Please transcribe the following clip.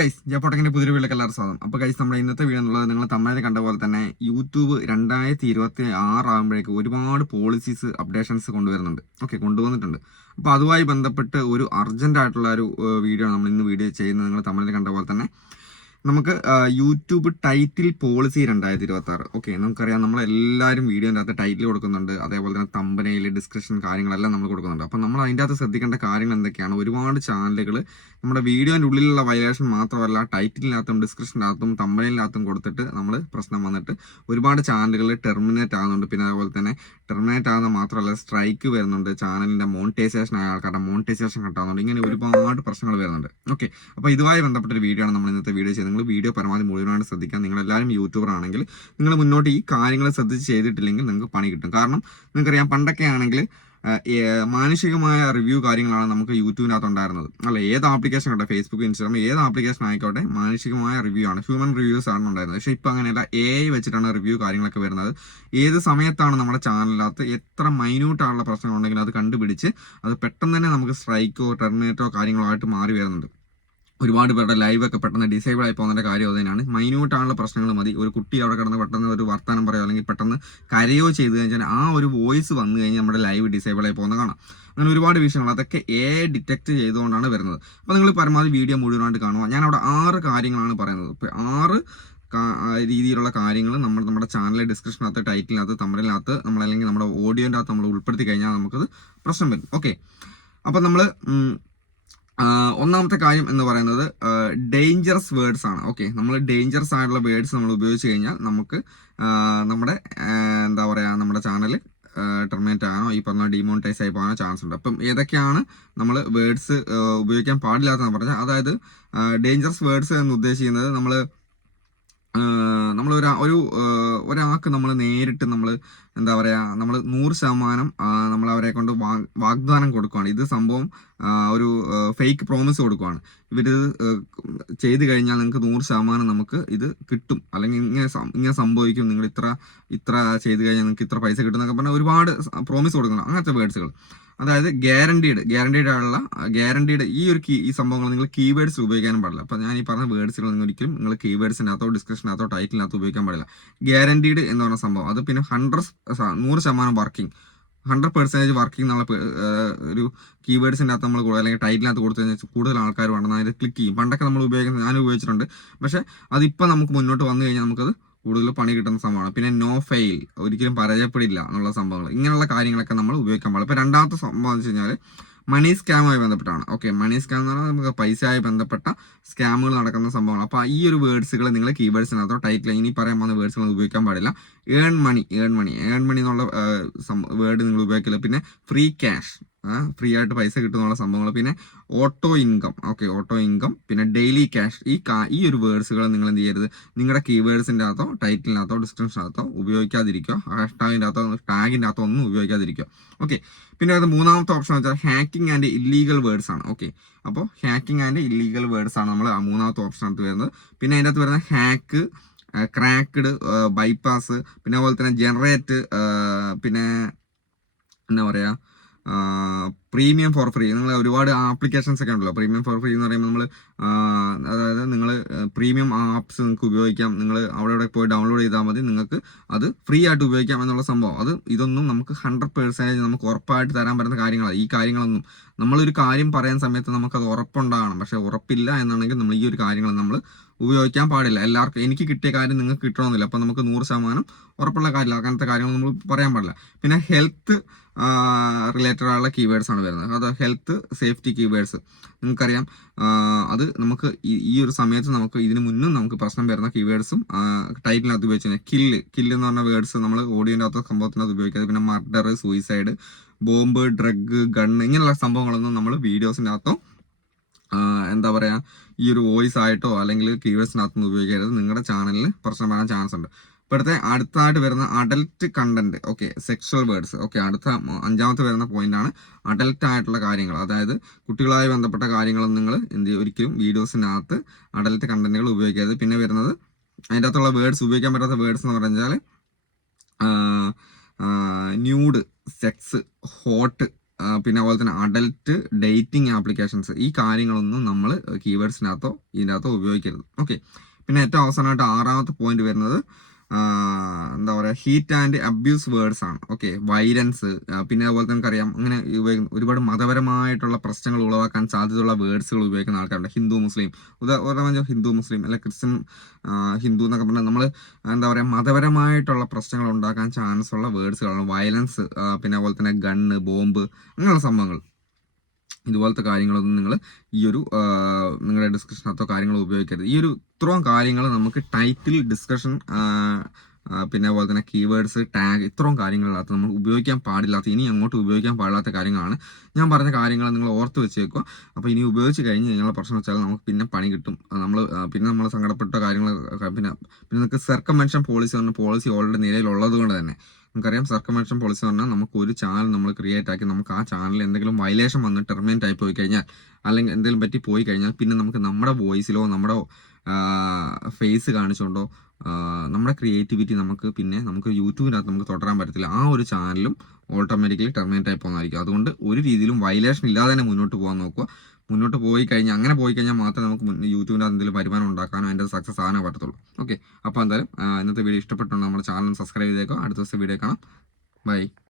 Guys ജപ്പോട്ടക്കിന്റെ പുതിയ വീട്ടിലേക്ക് എല്ലാവരും സ്വാഗതം. അപ്പോൾ ഗൈസ് നമ്മുടെ ഇന്നത്തെ വീഡിയോ എന്നുള്ളത് നിങ്ങൾ തമിഴിൽ കണ്ട പോലെ തന്നെ യൂട്യൂബ് 2026 ആകുമ്പോഴേക്ക് ഒരുപാട് പോളിസീസ് അപ്ഡേഷൻസ് കൊണ്ടുവന്നിട്ടുണ്ട്. അപ്പോൾ അതുമായി ബന്ധപ്പെട്ട് ഒരു അർജന്റ് ആയിട്ടുള്ള ഒരു വീഡിയോ ആണ് നമ്മൾ ഇന്ന് വീഡിയോ ചെയ്യുന്നത്. നിങ്ങൾ തമിഴിൽ കണ്ട പോലെ തന്നെ നമുക്ക് യൂട്യൂബ് ടൈറ്റിൽ പോളിസി 2026. ഓക്കെ, നമുക്കറിയാം നമ്മളെല്ലാവരും വീഡിയോൻ്റെ അകത്ത് ടൈറ്റിൽ കൊടുക്കുന്നുണ്ട്, അതേപോലെ തന്നെ തമ്പനയിൽ ഡിസ്ക്രിപ്ഷൻ കാര്യങ്ങളെല്ലാം നമ്മൾ കൊടുക്കുന്നുണ്ട്. അപ്പം നമ്മൾ അതിൻ്റെ അകത്ത് ശ്രദ്ധിക്കേണ്ട കാര്യങ്ങൾ എന്തൊക്കെയാണ്? ഒരുപാട് ചാനലുകൾ നമ്മുടെ വീഡിയോൻ്റെ ഉള്ളിലുള്ള വയലേഷൻ മാത്രമല്ല ടൈറ്റിലിനകത്തും ഡിസ്ക്രിപ്ഷനകത്തും തമ്പനയിലിനകത്തും കൊടുത്തിട്ട് നമ്മൾ പ്രശ്നം വന്നിട്ട് ഒരുപാട് ചാനലുകൾ ടെർമിനേറ്റ് ആകുന്നുണ്ട്. പിന്നെ അതുപോലെ തന്നെ ടെർമിനേറ്റ് ആകുന്ന മാത്രമല്ല സ്ട്രൈക്ക് വരുന്നുണ്ട്, ചാനലിൻ്റെ മോണിറ്റൈസേഷൻ ആയ ആൾക്കാരുടെ മോണിറ്റൈസേഷൻ കട്ടാകുന്നുണ്ട്. ഇങ്ങനെ ഒരുപാട് പ്രശ്നങ്ങൾ വരുന്നുണ്ട്. ഓക്കെ, അപ്പോൾ ഇതുമായി ബന്ധപ്പെട്ടൊരു വീഡിയോ ആണ് നമ്മൾ ഇന്നത്തെ വീഡിയോ ചെയ്യുന്നത്. നിങ്ങൾ വീഡിയോ പരമാവധി മുഴുവനായിട്ട് ശ്രദ്ധിക്കാം. നിങ്ങളെല്ലാവരും യൂട്യൂബർ ആണെങ്കിൽ നിങ്ങൾ മുന്നോട്ട് ഈ കാര്യങ്ങൾ ശ്രദ്ധിച്ച് ചെയ്തിട്ടില്ലെങ്കിൽ നിങ്ങൾക്ക് പണി കിട്ടും. കാരണം നിങ്ങൾക്കറിയാം പണ്ടൊക്കെ ആണെങ്കിൽ മാനുഷികമായ റിവ്യൂ കാര്യങ്ങളാണ് നമുക്ക് യൂട്യൂബിനകത്ത് ഉണ്ടായിരുന്നത്. അല്ല, ഏത് ആപ്ലിക്കേഷൻ ആയിക്കോട്ടെ, ഫേസ്ബുക്ക്, ഇൻസ്റ്റാഗ്രാം, ഏത് ആപ്ലിക്കേഷൻ ആയിക്കോട്ടെ മാനുഷികമായ റിവ്യൂ ആണ്, ഹ്യൂമൻ റിവ്യൂസ് ആണ് ഉണ്ടായിരുന്നത്. പക്ഷേ ഇപ്പോൾ അങ്ങനെയല്ല, AI വെച്ചിട്ടാണ് റിവ്യൂ കാര്യങ്ങളൊക്കെ വരുന്നത്. ഏത് സമയത്താണ് നമ്മുടെ ചാനലിനകത്ത് എത്ര മൈന്യൂട്ടായുള്ള പ്രശ്നങ്ങളുണ്ടെങ്കിലും അത് കണ്ടുപിടിച്ച് അത് പെട്ടെന്ന് തന്നെ നമുക്ക് സ്ട്രൈക്കോ ടെർമിനേറ്റോ കാര്യങ്ങളോ ആയിട്ട് മാറി വരുന്നുണ്ട്. ഒരുപാട് പേരുടെ ലൈവൊക്കെ പെട്ടെന്ന് ഡിസേബിൾ ആയി പോകുന്നതിൻ്റെ കാര്യം അതുതന്നെയാണ്. മൈന്യൂട്ടാണുള്ള പ്രശ്നങ്ങൾ മതി. ഒരു കുട്ടി അവിടെ കിടന്ന് പെട്ടെന്ന് ഒരു വർത്തമാനം പറയുക അല്ലെങ്കിൽ പെട്ടെന്ന് കരയോ ചെയ്ത് കഴിഞ്ഞാൽ ആ ഒരു വോയിസ് വന്നു കഴിഞ്ഞാൽ നമ്മുടെ ലൈവ് ഡിസേബിൾ ആയി പോകുന്ന കാണാം. അങ്ങനെ ഒരുപാട് വിഷയങ്ങൾ അതൊക്കെ AI ഡിറ്റക്ട് ചെയ്തുകൊണ്ടാണ് വരുന്നത്. അപ്പോൾ നിങ്ങൾ പരമാവധി വീഡിയോ മുഴുവനായിട്ട് കാണുക. ഞാൻ അവിടെ 6 കാര്യങ്ങളാണ് പറയുന്നത്. ഇപ്പോൾ 6 രീതിയിലുള്ള കാര്യങ്ങൾ നമ്മുടെ ചാനലിലെ ഡിസ്ക്രിപ്ഷനകത്ത്, ടൈറ്റിലിനകത്ത്, തമിഴിനകത്ത് നമ്മളല്ലെങ്കിൽ നമ്മുടെ ഓഡിയോൻ്റെ അകത്ത് നമ്മൾ ഉൾപ്പെടുത്തി കഴിഞ്ഞാൽ നമുക്കത് പ്രശ്നം വരും. ഓക്കെ, അപ്പം നമ്മൾ ഒന്നാമത്തെ കാര്യം എന്ന് പറയുന്നത് ഡേഞ്ചറസ് വേർഡ്സ് ആണ്. ഓക്കെ, നമ്മൾ ഡേഞ്ചറസ് ആയിട്ടുള്ള വേർഡ്സ് നമ്മൾ ഉപയോഗിച്ച് കഴിഞ്ഞാൽ നമുക്ക് നമ്മുടെ എന്താ പറയുക നമ്മുടെ ചാനൽ ടെർമിനേറ്റ് ആകാനോ ഈ പറഞ്ഞ ഡിമോണിറ്റൈസ് ആയി പോകാനോ ചാൻസ് ഉണ്ട്. അപ്പം ഏതൊക്കെയാണ് നമ്മൾ വേർഡ്സ് ഉപയോഗിക്കാൻ പാടില്ലാത്തതെന്ന് പറഞ്ഞാൽ, അതായത് ഡേഞ്ചറസ് വേർഡ്സ് എന്ന് ഉദ്ദേശിക്കുന്നത് നമ്മൾ ഒരാൾക്ക് നമ്മൾ നേരിട്ട് നമ്മൾ എന്താ പറയുക നമ്മൾ 100% നമ്മൾ അവരെ കൊണ്ട് വാഗ്ദാനം കൊടുക്കുകയാണ്. ഇത് സംഭവം ഒരു ഫേക്ക് പ്രോമിസ് കൊടുക്കുകയാണ്. ഇവരിത് ചെയ്ത് കഴിഞ്ഞാൽ നിങ്ങൾക്ക് 100% നമുക്ക് ഇത് കിട്ടും, അല്ലെങ്കിൽ ഇങ്ങനെ സംഭവിക്കും, നിങ്ങൾ ഇത്ര ചെയ്ത് കഴിഞ്ഞാൽ നിങ്ങൾക്ക് ഇത്ര പൈസ കിട്ടും എന്നൊക്കെ പറഞ്ഞാൽ ഒരുപാട് പ്രോമിസ് കൊടുക്കണം. അങ്ങനത്തെ വേർഡ്സുകൾ, അതായത് ഗ്യാരണ്ടീഡ് ഈ സംഭവങ്ങൾ നിങ്ങൾ കീവേഡ്സ് ഉപയോഗിക്കാനും പാടില്ല. അപ്പോൾ ഞാൻ ഈ പറഞ്ഞ വേർഡ്സുകൾ നിങ്ങൾ ഒരിക്കലും നിങ്ങൾ കീവേഡ്സിനകത്തോ ഡിസ്ക്രിപ്ഷനകത്തോ ടൈറ്റിലിനകത്തോ ഉപയോഗിക്കാൻ പാടില്ല. ഗ്യാരണ്ടീഡ് എന്ന് പറഞ്ഞ സംഭവം അത് പിന്നെ 100% വർക്കിംഗ് 100% വർക്കിംഗ് എന്നുള്ള ഒരു കീവേഡ്സിൻ്റെ അകത്ത് നമ്മൾ അല്ലെങ്കിൽ ടൈറ്റിനകത്ത് കൊടുത്തു കഴിഞ്ഞാൽ കൂടുതൽ ആൾക്കാർ വേണമെന്ന് അതിൽ ക്ലിക്ക് ചെയ്യും. പണ്ടൊക്കെ നമ്മൾ ഉപയോഗിക്കുന്നത്, ഞാൻ ഉപയോഗിച്ചിട്ടുണ്ട്, പക്ഷേ അതിപ്പോൾ നമുക്ക് മുന്നോട്ട് വന്നു കഴിഞ്ഞാൽ നമുക്കത് കൂടുതൽ പണി കിട്ടുന്ന സംഭവമാണ്. പിന്നെ നോ ഫെയിൽ, ഒരിക്കലും പരാജയപ്പെടില്ല എന്നുള്ള സംഭവങ്ങൾ, ഇങ്ങനെയുള്ള കാര്യങ്ങളൊക്കെ നമ്മൾ ഉപയോഗിക്കാൻ പാടില്ല. ഇപ്പോൾ രണ്ടാമത്തെ സംഭവം എന്ന് വെച്ച് കഴിഞ്ഞാൽ മണി സ്കാമുമായി ബന്ധപ്പെട്ടാണ്. ഓക്കെ, മണി സ്കാം എന്ന് പറഞ്ഞാൽ നമുക്ക് പൈസയായി ബന്ധപ്പെട്ട സ്കാമുകൾ നടക്കുന്ന സംഭവമാണ്. അപ്പോൾ ഈ ഒരു വേർഡ്സുകൾ നിങ്ങൾ കീവേഡ്സിനകത്തോ ടൈറ്റിൽ ഇനി പറയാൻ പോകുന്ന വേർഡ്സുകൾ ഉപയോഗിക്കാൻ പാടില്ല. ഏൺ മണി എന്നുള്ള വേർഡ് നിങ്ങൾ ഉപയോഗിക്കില്ല. പിന്നെ ഫ്രീ ക്യാഷ്, ഫ്രീ ആയിട്ട് പൈസ കിട്ടുന്നുള്ള സംഭവങ്ങൾ. പിന്നെ ഓട്ടോ ഇൻകം, പിന്നെ ഡെയിലി ക്യാഷ്. ഈ ഒരു വേർഡ്സുകൾ നിങ്ങൾ എന്ത് ചെയ്യരുത്, നിങ്ങളുടെ കീവേഡ്സിൻ്റെ അകത്തോ ടൈറ്റിലിനകത്തോ ഡിസ്ക്രിപ്ഷനകത്തോ ഉപയോഗിക്കാതിരിക്കുക. ഹാഷ്ടാഗിൻ്റെ അകത്തോ ഒന്നും ഉപയോഗിക്കാതിരിക്കുക. ഓക്കെ, പിന്നെ അത് മൂന്നാമത്തെ ഓപ്ഷൻ വെച്ചാൽ ഹാക്കിംഗ് ആൻഡ് ഇല്ലീഗൽ വേർഡ്സ് ആണ്. ഓക്കെ, അപ്പോൾ ഹാക്കിംഗ് ആൻഡ് ഇല്ലീഗൽ വേർഡ്സ് ആണ് നമ്മൾ മൂന്നാമത്തെ ഓപ്ഷനകത്ത് വരുന്നത്. പിന്നെ അതിൻ്റെ അകത്ത് വരുന്ന ഹാക്ക്, ക്രാക്ക്ഡ്, ബൈപ്പാസ്, പിന്നെ അതുപോലെ തന്നെ ജനറേറ്റ്, പിന്നെ എന്താ പറയുക പ്രീമിയം ഫോർ ഫ്രീ. നിങ്ങൾ ഒരുപാട് ആപ്ലിക്കേഷൻസ് ഒക്കെ ഉണ്ടല്ലോ. പ്രീമിയം ഫോർ ഫ്രീ എന്ന് പറയുമ്പോൾ നമ്മൾ അതായത് നിങ്ങൾ പ്രീമിയം ആപ്സ് നിങ്ങൾക്ക് ഉപയോഗിക്കാം. നിങ്ങൾ അവിടെ പോയി ഡൗൺലോഡ് ചെയ്താൽ മതി, നിങ്ങൾക്ക് അത് ഫ്രീ ആയിട്ട് ഉപയോഗിക്കാം എന്നുള്ള സംഭവം. ഇതൊന്നും നമുക്ക് 100% നമുക്ക് ഉറപ്പായിട്ട് തരാൻ പറ്റുന്ന കാര്യങ്ങളാണ്. ഈ കാര്യങ്ങളൊന്നും നമ്മളൊരു കാര്യം പറയാൻ സമയത്ത് നമുക്കത് ഉറപ്പുണ്ടാകണം. പക്ഷേ ഉറപ്പില്ല എന്നാണെങ്കിൽ നമ്മൾ ഈ ഒരു കാര്യങ്ങൾ നമ്മൾ ഉപയോഗിക്കാൻ പാടില്ല. എല്ലാവർക്കും എനിക്ക് കിട്ടിയ കാര്യം നിങ്ങൾക്ക് കിട്ടണമെന്നില്ല. അപ്പം നമുക്ക് 100% ഉറപ്പുള്ള കാര്യമില്ല, അങ്ങനത്തെ കാര്യങ്ങൾ നമ്മൾ പറയാൻ പാടില്ല. പിന്നെ ഹെൽത്ത് റിലേറ്റഡ് ആയുള്ള കീവേഡ്സ് ആണ് വരുന്നത്. അത് ഹെൽത്ത് സേഫ്റ്റി കീവേഡ്സ് നിങ്ങൾക്കറിയാം. അത് നമുക്ക് ഈ ഒരു സമയത്ത് നമുക്ക് ഇതിന് മുന്നും നമുക്ക് പ്രശ്നം വരുന്ന കീവേഡ്സും ടൈറ്റിനകത്ത് ഉപയോഗിച്ച് കഴിഞ്ഞാൽ കില്ല് എന്ന് പറഞ്ഞ വേർഡ്സ് നമ്മൾ ഓഡിയോൻ്റെ അകത്ത് സംഭവത്തിനകത്ത് ഉപയോഗിക്കാതെ. പിന്നെ murder, suicide, bomb, drug, gun, ഇങ്ങനെയുള്ള സംഭവങ്ങളൊന്നും നമ്മൾ വീഡിയോസിൻ്റെ അകത്തോ എന്താ പറയുക ഈ ഒരു വോയിസ് ആയിട്ടോ അല്ലെങ്കിൽ കീവേഡ്സിനകത്തൊന്നും ഉപയോഗിക്കരുത്. നിങ്ങളുടെ ചാനലിൽ പ്രശ്നം വരാൻ ചാൻസ് ഉണ്ട്. അടുത്തായിട്ട് വരുന്ന adult content. Okay, sexual words. Okay, അഞ്ചാമത്തെ വരുന്ന പോയിന്റാണ് അഡൽട്ട് ആയിട്ടുള്ള കാര്യങ്ങൾ. അതായത് കുട്ടികളായി ബന്ധപ്പെട്ട കാര്യങ്ങളൊന്നും നിങ്ങൾ ഒരിക്കലും വീഡിയോസിനകത്ത് അഡൽട്ട് കണ്ടന്റുകൾ ഉപയോഗിക്കരുത്. പിന്നെ വരുന്നത് അതിൻ്റെ അകത്തുള്ള വേർഡ്സ്, ഉപയോഗിക്കാൻ പറ്റാത്ത വേർഡ്സ് എന്ന് പറഞ്ഞാൽ ന്യൂഡ്, സെക്സ്, ഹോട്ട്, പിന്നെ അതുപോലെ തന്നെ അഡൽട്ട് ഡേറ്റിംഗ് ആപ്ലിക്കേഷൻസ്, ഈ കാര്യങ്ങളൊന്നും നമ്മൾ കീവേഡ്സിനകത്തോ ഇതിനകത്തോ ഉപയോഗിക്കരുത്. ഓക്കെ. പിന്നെ ഏറ്റവും അവസാനമായിട്ട് 6ാമത്തെ പോയിന്റ് വരുന്നത് എന്താ പറയുക, ഹീറ്റ് ആൻഡ് അബ്യൂസ് വേർഡ്സ് ആണ്. ഓക്കെ. വയലൻസ്, പിന്നെ അതുപോലെ തന്നെ നമുക്കറിയാം അങ്ങനെ ഒരുപാട് മതപരമായിട്ടുള്ള പ്രശ്നങ്ങൾ ഉളവാക്കാൻ സാധ്യതയുള്ള വേർഡ്സുകൾ ഉപയോഗിക്കുന്ന ആൾക്കാരുണ്ട്. ഹിന്ദു മുസ്ലിം, ഉദാഹരണം ഹിന്ദു മുസ്ലിം അല്ലെ ക്രിസ്ത്യൻ ഹിന്ദു എന്നൊക്കെ പറഞ്ഞാൽ നമ്മൾ എന്താ പറയുക മതപരമായിട്ടുള്ള പ്രശ്നങ്ങൾ ഉണ്ടാക്കാൻ ചാൻസ് ഉള്ള വേർഡ്സുകളാണ്. വയലൻസ്, പിന്നെ അതുപോലെ തന്നെ ഗണ്ണ്, ബോംബ്, അങ്ങനെയുള്ള സംഭവങ്ങൾ. ഇതുപോലത്തെ കാര്യങ്ങളൊന്നും നിങ്ങൾ ഈ ഒരു നിങ്ങളുടെ ഡിസ്കഷനകത്തോ കാര്യങ്ങൾ ഉപയോഗിക്കരുത്. ഈ ഒരു ഇത്രയും കാര്യങ്ങൾ നമുക്ക് ടൈറ്റിൽ, ഡിസ്കഷൻ, പിന്നെ അതുപോലെ തന്നെ കീവേഡ്സ്, ടാഗ്, ഇത്രയും കാര്യങ്ങളിനകത്ത് നമ്മൾ ഉപയോഗിക്കാൻ പാടില്ലാത്ത, ഇനി അങ്ങോട്ട് ഉപയോഗിക്കാൻ പാടില്ലാത്ത കാര്യങ്ങളാണ്. ഞാൻ പറഞ്ഞ കാര്യങ്ങൾ നിങ്ങൾ ഓർത്ത് വെച്ചേക്കുക. അപ്പോൾ ഇനി ഉപയോഗിച്ച് കഴിഞ്ഞ് നിങ്ങളുടെ പ്രശ്നം വെച്ചാൽ നമുക്ക് പിന്നെ പണി കിട്ടും. പിന്നെ നമ്മൾ സങ്കടപ്പെട്ട കാര്യങ്ങൾ, പിന്നെ നിങ്ങൾക്ക് സർക്കംവെൻഷൻ പോളിസി ഓൾറെഡി നിലയിലുള്ളത് കൊണ്ട് തന്നെ നമുക്കറിയാം. സർക്കംവെൻഷൻ പോളിസി പറഞ്ഞാൽ നമുക്ക് ഒരു ചാനൽ നമ്മൾ ക്രിയേറ്റ് ആക്കി നമുക്ക് ആ ചാനലിൽ എന്തെങ്കിലും വയലേഷൻ വന്ന് ടെർമിനേറ്റ് ആയി പോയി കഴിഞ്ഞാൽ, അല്ലെങ്കിൽ എന്തെങ്കിലും പറ്റി പോയി കഴിഞ്ഞാൽ, പിന്നെ നമുക്ക് നമ്മുടെ വോയിസിലോ നമ്മുടെ ഫേസ് കാണിച്ചുകൊണ്ടോ നമ്മുടെ ക്രിയേറ്റിവിറ്റി നമുക്ക് യൂട്യൂബിനകത്ത് നമുക്ക് തുടരാൻ പറ്റത്തില്ല. ആ ഒരു ചാനലും ഓട്ടോമാറ്റിക്കലി ടെർമിനേറ്റ് ആയി പോകുന്നതായിരിക്കും. അതുകൊണ്ട് ഒരു രീതിയിലും വയലേഷൻ ഇല്ലാതെ തന്നെ മുന്നോട്ട് പോകാൻ നോക്കുക. മുന്നോട്ട് പോയി കഴിഞ്ഞാൽ മാത്രമേ നമുക്ക് യൂട്യൂബിനകത്ത് എന്തെങ്കിലും വരുമാനം ഉണ്ടാക്കാനോ അതിൻ്റെ സക്സസ് ആകാനോ പറ്റത്തുള്ളൂ. ഓക്കെ. അപ്പോൾ എന്തായാലും ഇന്നത്തെ വീഡിയോ ഇഷ്ടപ്പെട്ടുണ്ടെങ്കിൽ നമ്മുടെ ചാനൽ സബ്സ്ക്രൈബ് ചെയ്തേക്കുക. അടുത്ത ദിവസം വീഡിയോ കാണാം. ബൈ.